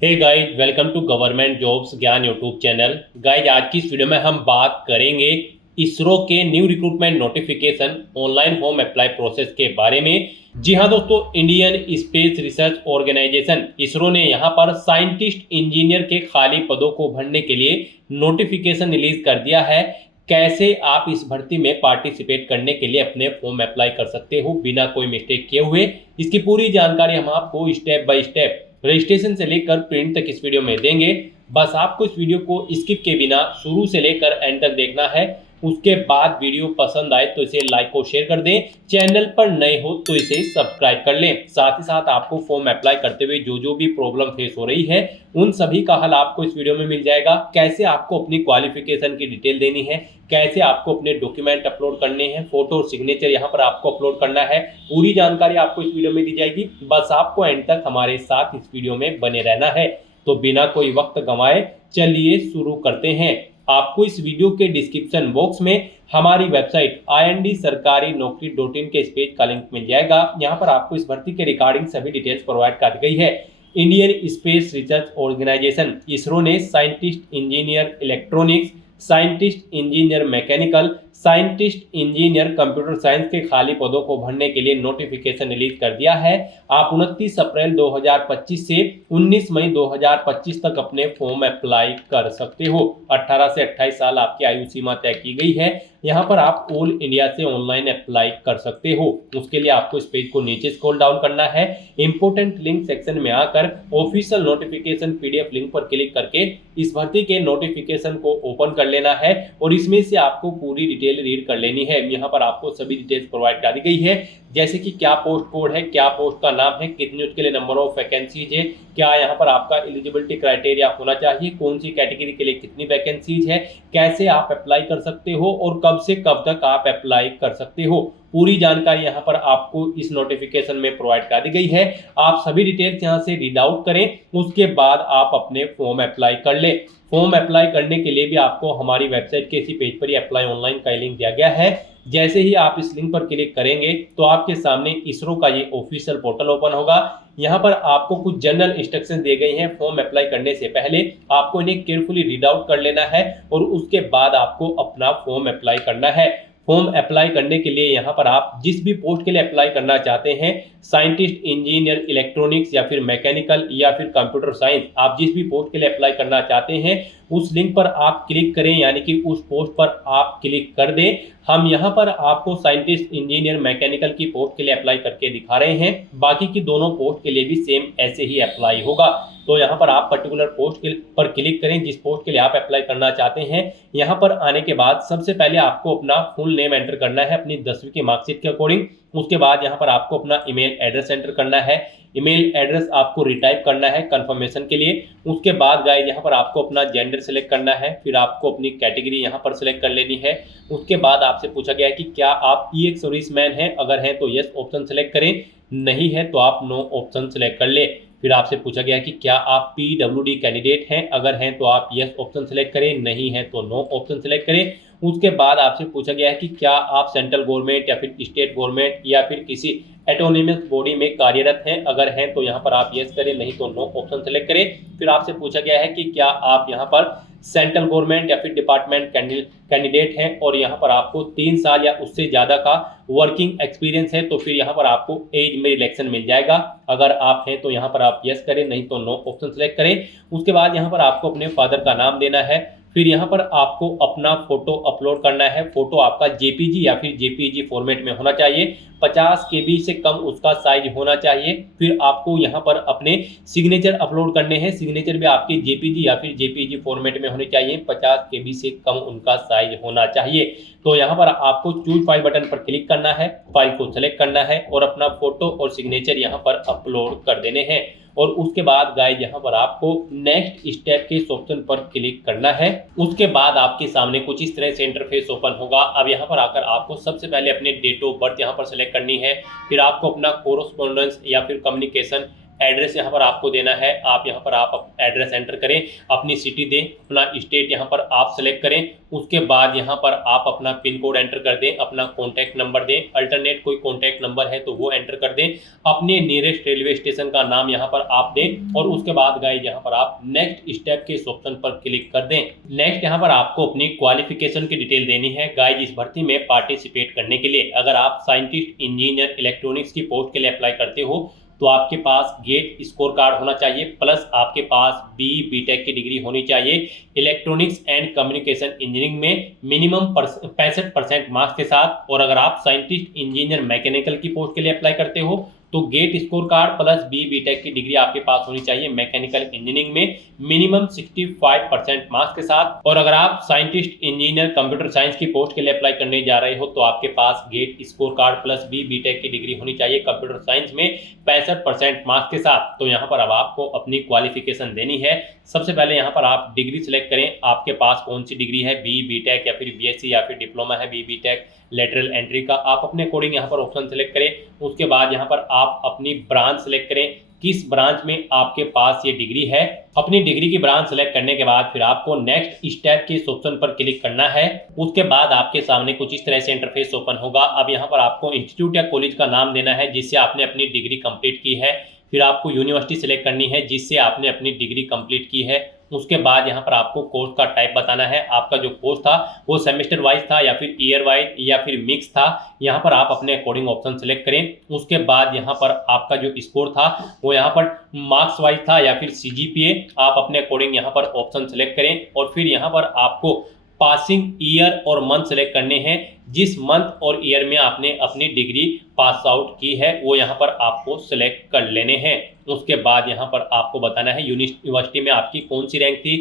Hey guys, welcome to government jobs Gyan YouTube channel. Guys, आज की इस वीडियो में हम बात करेंगे इसरो के new recruitment notification online form apply process के बारे में। जी हाँ दोस्तों, Indian space research organisation ISRO ने यहाँ पर साइंटिस्ट इंजीनियर के खाली पदों को भरने के लिए नोटिफिकेशन रिलीज कर दिया है। कैसे आप इस भर्ती में पार्टिसिपेट करने के लिए अपने फॉर्म अप्लाई कर सकते हो बिना कोई मिस्टेक किए हुए, इसकी पूरी जानकारी हम आपको स्टेप बाय स्टेप रजिस्ट्रेशन से लेकर प्रिंट तक इस वीडियो में देंगे। बस आपको इस वीडियो को स्किप के बिना शुरू से लेकर एंड तक देखना है। उसके बाद वीडियो पसंद आए तो इसे लाइक और शेयर कर दें। चैनल पर नए हो तो इसे सब्सक्राइब कर लें। साथ ही साथ आपको फॉर्म अप्लाई करते हुए जो भी प्रॉब्लम फेस हो रही है उन सभी का हल आपको इस वीडियो में मिल जाएगा। कैसे आपको अपनी क्वालिफिकेशन की डिटेल देनी है, कैसे आपको अपने डॉक्यूमेंट अपलोड करने हैं, फोटो और सिग्नेचर यहाँ पर आपको अपलोड करना है, पूरी जानकारी आपको इस वीडियो में दी जाएगी। बस आपको एंड तक हमारे साथ इस वीडियो में बने रहना है। तो बिना कोई वक्त गंवाए चलिए शुरू करते हैं। आपको इस वीडियो के डिस्क्रिप्शन बॉक्स में हमारी वेबसाइट IND-sarkari-naukri.in के इस पेज का लिंक मिल जाएगा। यहाँ पर आपको इस भर्ती के रिगार्डिंग सभी डिटेल्स प्रोवाइड कर दी गई है। Indian space research organisation ISRO ने scientist engineer electronics, scientist engineer mechanical, scientist engineer computer science के खाली पदों को भरने के लिए नोटिफिकेशन रिलीज कर दिया है। आप 29 अप्रैल 2025 से 19 मई 2025 तक अपने फॉर्म अप्लाई कर सकते हो। 18 से 28 साल आपकी आयु सीमा तय की गई है। यहाँ पर आप ऑल इंडिया से ऑनलाइन अप्लाई कर सकते हो। उसके लिए आपको इस पेज को नीचे स्क्रॉल डाउन करना है। इंपोर्टेंट लिंक सेक्शन में आकर ऑफिशियल नोटिफिकेशन PDF लिंक पर क्लिक करके इस भर्ती के नोटिफिकेशन को ओपन कर लेना है और इसमें से आपको पूरी डिटेल रीड कर लेनी है। यहाँ पर आपको सभी डिटेल्स प्रोवाइड कर दी गई है, जैसे कि क्या पोस्ट कोड है, क्या पोस्ट का नाम है, कितनी उसके लिए नंबर ऑफ वैकेंसीज है, क्या यहाँ पर आपका एलिजिबिलिटी क्राइटेरिया होना चाहिए, कौन सी कैटेगरी के लिए कितनी वैकेंसीज है, कैसे आप अप्लाई कर सकते हो और कब से कब तक आप अप्लाई कर सकते हो। पूरी जानकारी यहाँ पर आपको इस नोटिफिकेशन में प्रोवाइड कर दी गई है। आप सभी डिटेल्स यहाँ से रीड आउट करें, उसके बाद आप अपने फॉर्म अप्लाई कर ले। फॉर्म अप्लाई करने के लिए भी आपको हमारी वेबसाइट के इसी पेज पर ही अप्लाई ऑनलाइन का लिंक दिया गया है। जैसे ही आप इस लिंक पर क्लिक करेंगे तो आपके सामने इसरो का ये ऑफिशियल पोर्टल ओपन होगा। यहाँ पर आपको कुछ जनरल इंस्ट्रक्शन दिए गए हैं। फॉर्म अप्लाई करने से पहले आपको इन्हें केयरफुली रीड आउट कर लेना है और उसके बाद आपको अपना फॉर्म अप्लाई करना है। फॉर्म अप्लाई करने के लिए यहाँ पर आप जिस भी पोस्ट के लिए अप्लाई करना चाहते हैं, साइंटिस्ट इंजीनियर इलेक्ट्रॉनिक्स या फिर मैकेनिकल या फिर कंप्यूटर साइंस, आप जिस भी पोस्ट के लिए अप्लाई करना चाहते हैं उस लिंक पर आप क्लिक करें, यानी कि उस पोस्ट पर आप क्लिक कर दें। हम यहाँ पर आपको साइंटिस्ट इंजीनियर मैकेनिकल की पोस्ट के लिए अप्लाई करके दिखा रहे हैं, बाकी की दोनों पोस्ट के लिए भी सेम ऐसे ही अप्लाई होगा। तो यहाँ पर आप पर्टिकुलर पोस्ट पर क्लिक करें जिस पोस्ट के लिए आप अप्लाई करना चाहते हैं। यहाँ पर आने के बाद सबसे पहले आपको अपना फुल नेम एंटर करना है अपनी 10वीं की मार्कशीट के अकॉर्डिंग। उसके बाद यहाँ पर आपको अपना ईमेल एड्रेस एंटर करना है। ईमेल एड्रेस आपको रिटाइप करना है कंफर्मेशन के लिए। उसके बाद गाइस यहाँ पर आपको अपना जेंडर सेलेक्ट करना है, फिर आपको अपनी कैटेगरी यहाँ पर सेलेक्ट कर लेनी है। उसके बाद आपसे पूछा गया है कि क्या आप EX सर्विसमैन हैं, अगर हैं तो यस ऑप्शन सेलेक्ट करें, नहीं है तो आप नो ऑप्शन सेलेक्ट कर ले। फिर आपसे पूछा गया कि क्या आप PWD कैंडिडेट हैं, अगर हैं तो आप यस ऑप्शन सेलेक्ट करें, नहीं है तो नो ऑप्शन सेलेक्ट करें। उसके बाद आपसे पूछा गया है कि क्या आप सेंट्रल गवर्नमेंट या फिर स्टेट गवर्नमेंट या फिर किसी ऑटोनोमस बॉडी में कार्यरत हैं, अगर हैं तो यहाँ पर आप यस करें, नहीं तो नो ऑप्शन सेलेक्ट करें। फिर आपसे पूछा गया है कि क्या आप यहाँ पर सेंट्रल गवर्नमेंट या फिर डिपार्टमेंट कैंडिडेट हैं और यहाँ पर आपको 3 साल या उससे ज़्यादा का वर्किंग एक्सपीरियंस है, तो फिर यहाँ पर आपको एज में रिलेक्शन मिल जाएगा। अगर आप हैं तो यहाँ पर आप यस करें, नहीं तो नो ऑप्शन सेलेक्ट करें। उसके बाद यहाँ पर आपको अपने फादर का नाम देना है। फिर यहाँ पर आपको अपना फोटो अपलोड करना है। फोटो आपका JPG या फिर JPG फॉर्मेट में होना चाहिए, 50 KB से कम उसका साइज होना चाहिए। फिर आपको यहाँ पर अपने सिग्नेचर अपलोड करने हैं। सिग्नेचर भी आपके JPG या फिर JPG फॉर्मेट में होने चाहिए, 50 KB से कम उनका साइज होना चाहिए। तो यहाँ पर आपको चूज फाइल बटन पर क्लिक करना है, फाइल को सेलेक्ट करना है और अपना फोटो और सिग्नेचर यहाँ पर अपलोड कर देने हैं। और उसके बाद गाइस यहाँ पर आपको नेक्स्ट स्टेप के ऑप्शन पर क्लिक करना है। उसके बाद आपके सामने कुछ इस तरह से इंटरफेस ओपन होगा। अब यहाँ पर आकर आपको सबसे पहले अपने डेट ऑफ बर्थ यहाँ पर सेलेक्ट करनी है। फिर आपको अपना कोरोस्पोंडेंस या फिर कम्युनिकेशन एड्रेस यहाँ पर आपको देना है। आप यहाँ पर आप एड्रेस एंटर करें, अपनी सिटी दें, अपना स्टेट यहाँ पर आप सेलेक्ट करें। उसके बाद यहाँ पर आप अपना पिन कोड एंटर कर दें, अपना कॉन्टैक्ट नंबर दें, अल्टरनेट कोई कॉन्टैक्ट नंबर है तो वो एंटर कर दें, अपने नियरेस्ट रेलवे स्टेशन का नाम यहाँ पर आप दें और उसके बाद गाइज यहाँ पर आप नेक्स्ट स्टेप के इस ऑप्शन पर क्लिक कर दें। नेक्स्ट यहाँ पर आपको अपनी क्वालिफिकेशन की डिटेल देनी है। गाइज इस भर्ती में पार्टिसिपेट करने के लिए अगर आप साइंटिस्ट, इंजीनियर, इलेक्ट्रॉनिक्स की पोस्ट के लिए अप्लाई करते हो तो आपके पास गेट स्कोर कार्ड होना चाहिए, प्लस आपके पास बीटेक की डिग्री होनी चाहिए। इलेक्ट्रॉनिक्स एंड कम्युनिकेशन इंजीनियरिंग में मिनिमम 65% मार्क्स के साथ। और अगर आप साइंटिस्ट, इंजीनियर, मैकेनिकल की पोस्ट के लिए अप्लाई करते हो तो GATE score card plus BTech की डिग्री आपके पास होनी चाहिए मैकेनिकल इंजीनियरिंग में मिनिमम 65% मार्क्स के साथ। और अगर आप साइंटिस्ट, इंजीनियर, कंप्यूटर साइंस की पोस्ट के लिए अप्लाई करने जा रहे हो तो आपके पास GATE score card plus BTech की डिग्री होनी चाहिए कंप्यूटर साइंस में 65% मार्क्स के साथ। तो यहाँ पर अब आपको अपनी क्वालिफिकेशन देनी है। सबसे पहले यहाँ पर आप डिग्री सिलेक्ट करें, आपके पास कौन सी डिग्री है, बीटेक या फिर बीएससी या फिर डिप्लोमा है, बीटेक, लेटरल एंट्री का आप अपने अकॉर्डिंग यहाँ पर ऑप्शन सेलेक्ट करें। उसके बाद यहाँ पर आप अपनी ब्रांच सेलेक्ट करें, किस ब्रांच में आपके पास ये डिग्री है। अपनी डिग्री की ब्रांच सेलेक्ट करने के बाद फिर आपको नेक्स्ट स्टेप के इस ऑप्शन पर क्लिक करना है। उसके बाद आपके सामने कुछ इस तरह से इंटरफेस ओपन होगा। अब यहाँ पर आपको इंस्टीट्यूट या कॉलेज का नाम देना है जिससे आपने अपनी डिग्री कंप्लीट की है। फिर आपको यूनिवर्सिटी सेलेक्ट करनी है जिससे आपने अपनी डिग्री कंप्लीट की है। उसके बाद यहाँ पर आपको कोर्स का टाइप बताना है। आपका जो कोर्स था वो सेमेस्टर वाइज था या फिर ईयर वाइज या फिर मिक्स था। यहाँ पर आप अपने अकॉर्डिंग ऑप्शन सेलेक्ट करें। उसके बाद यहाँ पर आपका जो स्कोर था वो यहाँ पर मार्क्स वाइज था या फिर सीजीपीए, आप अपने अकॉर्डिंग यहाँ पर ऑप्शन सेलेक्ट करें। और फिर यहाँ पर आपको पासिंग ईयर और मंथ सेलेक्ट करने हैं। जिस मंथ और ईयर में आपने अपनी डिग्री पास आउट की है वो यहाँ पर आपको सेलेक्ट कर लेने हैं। उसके बाद यहाँ पर आपको बताना है यूनिवर्सिटी में आपकी कौन सी रैंक थी,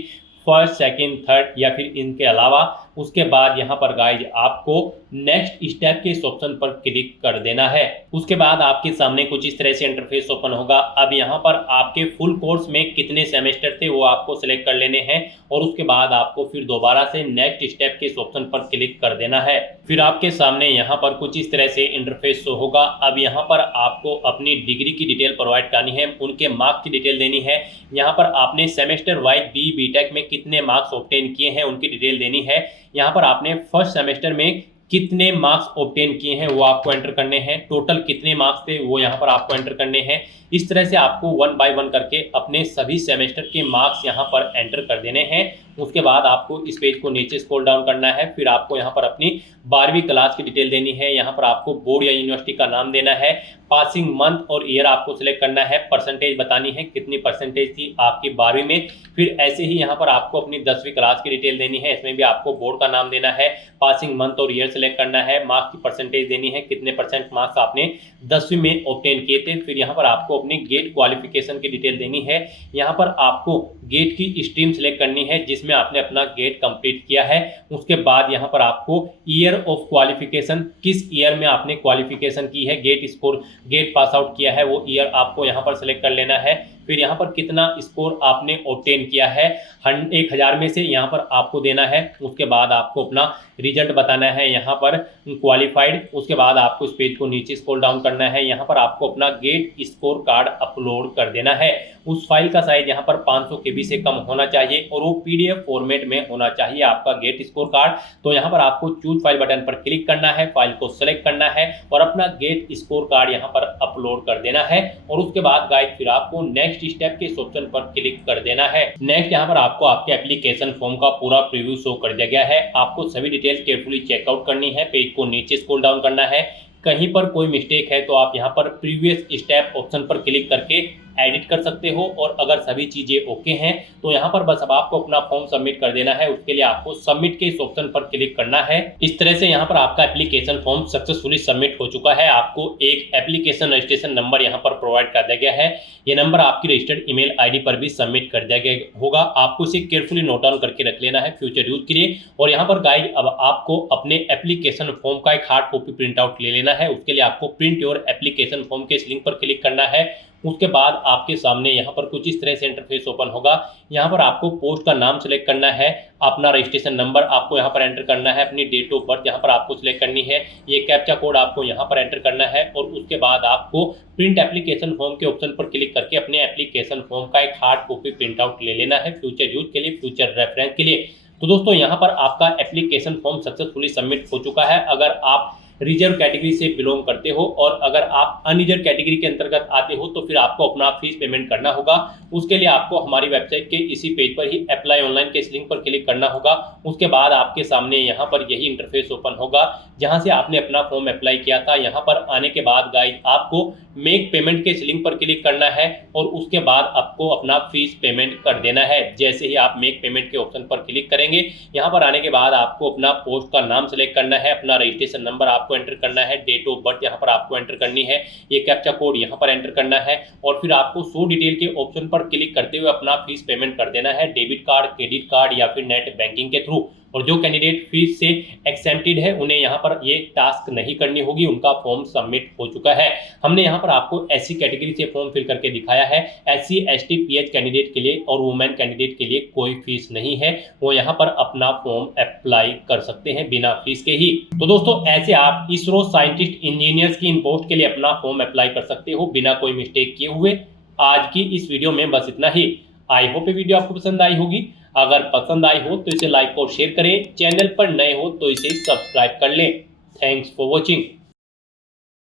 फर्स्ट, सेकंड, थर्ड या फिर इनके अलावा। उसके बाद यहाँ पर गाइज आपको नेक्स्ट स्टेप के इस ऑप्शन पर क्लिक कर देना है। उसके बाद आपके सामने कुछ इस तरह से इंटरफेस ओपन होगा। अब यहाँ पर आपके फुल कोर्स में कितने सेमेस्टर थे वो आपको सिलेक्ट कर लेने हैं और उसके बाद आपको फिर दोबारा से नेक्स्ट स्टेप के इस ऑप्शन पर क्लिक कर देना है। फिर आपके सामने यहाँ पर कुछ इस तरह से इंटरफेस शो होगा। अब यहाँ पर आपको अपनी डिग्री की डिटेल प्रोवाइड करनी है, उनके मार्क्स की डिटेल देनी है। यहाँ पर आपने सेमेस्टर वाइज बीटेक में कितने मार्क्स ऑब्टेन किए हैं उनकी डिटेल देनी है। यहाँ पर आपने फर्स्ट सेमेस्टर में कितने मार्क्स ऑब्टेन किए हैं वो आपको एंटर करने हैं। टोटल कितने मार्क्स थे वो यहाँ पर आपको एंटर करने हैं। इस तरह से आपको 1 बाय 1 करके अपने सभी सेमेस्टर के मार्क्स यहाँ पर एंटर कर देने हैं। उसके बाद आपको इस पेज को नीचे स्क्रॉल डाउन करना है। फिर आपको यहाँ पर अपनी 12वीं क्लास की डिटेल देनी है। यहाँ पर आपको बोर्ड या यूनिवर्सिटी का नाम देना है। पासिंग मंथ और ईयर आपको सिलेक्ट करना है। परसेंटेज बतानी है, कितनी परसेंटेज थी आपकी 12वीं में। फिर ऐसे ही यहाँ पर आपको अपनी 10वीं क्लास की डिटेल देनी है। इसमें भी आपको बोर्ड का नाम देना है, पासिंग मंथ और ईयर सेलेक्ट करना है, मार्क्स की परसेंटेज देनी है, कितने % मार्क्स आपने 10वीं में ऑब्टेन किए थे। फिर यहाँ पर आपको अपनी गेट क्वालिफिकेशन की डिटेल देनी है। यहाँ पर आपको गेट की स्ट्रीम सेलेक्ट करनी है जिसमें आपने अपना गेट कंप्लीट किया है। उसके बाद यहाँ पर आपको ईयर ऑफ क्वालिफिकेशन, किस ईयर में आपने क्वालिफिकेशन की है, GATE score, GATE pass out किया है वो ईयर आपको यहाँ पर सेलेक्ट कर लेना है। फिर यहाँ पर कितना स्कोर आपने ऑब्टेन किया है 1000 में से यहाँ पर आपको देना है। उसके बाद आपको अपना रिजल्ट बताना है यहाँ पर क्वालिफाइड। उसके बाद आपको इस पेज को नीचे स्क्रॉल डाउन करना है। यहाँ पर आपको अपना गेट स्कोर कार्ड अपलोड कर देना है। उस फाइल का साइज यहाँ पर 500 KB से कम होना चाहिए और वो PDF फॉर्मेट में होना चाहिए आपका गेट स्कोर कार्ड। तो यहाँ पर आपको चूज फाइल बटन पर क्लिक करना है, फाइल को सेलेक्ट करना है और अपना गेट स्कोर कार्ड यहाँ पर अपलोड कर देना है। और उसके बाद गाइस फिर आपको नेक्स्ट स्टेप के इस ऑप्शन पर क्लिक कर देना है। नेक्स्ट यहाँ पर आपको आपके एप्लीकेशन फॉर्म का पूरा प्रीव्यू शो कर दिया गया है। आपको सभी डिटेल्स केयरफुली चेकआउट करनी है। पेज को नीचे स्क्रॉल डाउन करना है। कहीं पर कोई मिस्टेक है तो आप यहाँ पर प्रीवियस स्टेप ऑप्शन पर क्लिक करके एडिट कर सकते हो। और अगर सभी चीज़ें ओके हैं तो यहाँ पर बस अब आपको अपना फॉर्म सबमिट कर देना है। उसके लिए आपको सबमिट के इस ऑप्शन पर क्लिक करना है। इस तरह से यहाँ पर आपका एप्लीकेशन फॉर्म सक्सेसफुली सबमिट हो चुका है। आपको एक एप्लीकेशन रजिस्ट्रेशन नंबर यहाँ पर प्रोवाइड कर दिया गया है। ये नंबर आपकी रजिस्टर्ड ईमेल आईडी पर भी सबमिट कर दिया गया होगा। आपको इसे केयरफुली नोट डाउन करके रख लेना है फ्यूचर यूज के लिए। और यहाँ पर गाइड अब आपको अपने एप्लीकेशन फॉर्म का एक हार्ड कॉपी प्रिंट आउट ले लेना है। उसके लिए आपको प्रिंट योर एप्लीकेशन फॉर्म के इस लिंक पर क्लिक करना है। उसके बाद आपके सामने यहाँ पर कुछ इस तरह से इंटरफेस ओपन होगा। यहाँ पर आपको पोस्ट का नाम सेलेक्ट करना है, अपना रजिस्ट्रेशन नंबर आपको यहाँ पर एंटर करना है, अपनी डेट ऑफ बर्थ यहाँ पर आपको सिलेक्ट करनी है, ये कैप्चा कोड आपको यहाँ पर एंटर करना है और उसके बाद आपको प्रिंट एप्लीकेशन फॉर्म के ऑप्शन पर क्लिक करके अपने एप्लीकेशन फॉर्म का एक हार्ड कॉपी प्रिंट आउट ले लेना है फ्यूचर यूज के लिए, फ्यूचर रेफरेंस के लिए। तो दोस्तों यहाँ पर आपका एप्लीकेशन फॉर्म सक्सेसफुली सबमिट हो चुका है। अगर आप रिजर्व कैटेगरी से बिलोंग करते हो और अगर आप अनरिजर्व कैटेगरी के अंतर्गत आते हो तो फिर आपको अपना फीस पेमेंट करना होगा। उसके लिए आपको हमारी वेबसाइट के इसी पेज पर ही अप्लाई ऑनलाइन के इस लिंक पर क्लिक करना होगा। उसके बाद आपके सामने यहाँ पर यही इंटरफेस ओपन होगा जहाँ से आपने अपना फॉर्म अप्लाई किया था। यहाँ पर आने के बाद गाइस आपको मेक पेमेंट के इस लिंक पर क्लिक करना है और उसके बाद आपको अपना फीस पेमेंट कर देना है। जैसे ही आप मेक पेमेंट के ऑप्शन पर क्लिक करेंगे, यहाँ पर आने के बाद आपको अपना पोस्ट का नाम सेलेक्ट करना है, अपना रजिस्ट्रेशन नंबर आपको एंटर करना है, डेट ऑफ बर्थ यहाँ पर आपको एंटर करनी है, ये कैप्चा कोड यहाँ पर एंटर करना है और फिर आपको शो डिटेल के ऑप्शन पर क्लिक करते हुए अपना फीस पेमेंट कर देना है, डेबिट कार्ड, क्रेडिट कार्ड या फिर नेट बैंकिंग के थ्रू। और जो कैंडिडेट फीस से एक्सेम्प्टेड है उन्हें यहाँ पर ये टास्क नहीं करनी होगी, उनका फॉर्म सबमिट हो चुका है। हमने यहाँ पर आपको एससी कैटेगरी से फॉर्म फिल करके दिखाया है। एससी, एसटी, पीएच कैंडिडेट के लिए और वुमेन कैंडिडेट के लिए कोई फीस नहीं है, वो यहाँ पर अपना फॉर्म अप्लाई कर सकते हैं बिना फीस के ही। तो दोस्तों ऐसे आप इसरो साइंटिस्ट इंजीनियर्स की इन पोस्ट के लिए अपना फॉर्म अप्लाई कर सकते हो बिना कोई मिस्टेक किए हुए। आज की इस वीडियो में बस इतना ही। आई होप ये वीडियो आपको पसंद आई होगी। अगर पसंद आई हो तो इसे लाइक और शेयर करें, चैनल पर नए हो तो इसे सब्सक्राइब कर लें। Thanks for watching.